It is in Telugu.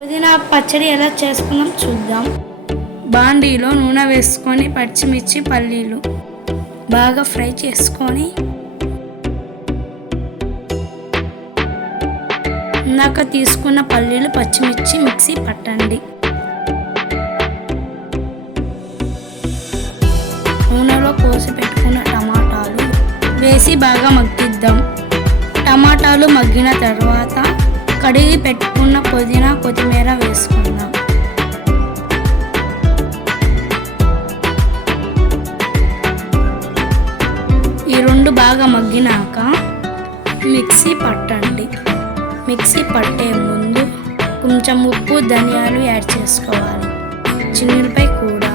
పుదీనా పచ్చడి ఎలా చేసుకుందాం చూద్దాం. బాండీలో నూనె వేసుకొని పచ్చిమిర్చి పల్లీలు బాగా ఫ్రై చేసుకొని ఇందాక తీసుకున్న పల్లీలు పచ్చిమిర్చి మిక్సీ పట్టండి. నూనెలో కోసి పెట్టుకున్న టమాటాలు వేసి బాగా మగ్గిద్దాం. టమాటాలు మగ్గిన తర్వాత కడిగి పెట్టుకున్న పుదీనా కొత్తిమీర వేసుకుందాం. ఈ రెండు బాగా మగ్గినాక మిక్సీ పట్టండి. మిక్సీ పట్టే ముందు కొంచెం ఉప్పు ధనియాలు యాడ్ చేసుకోవాలి. చిన్నులపై కూడా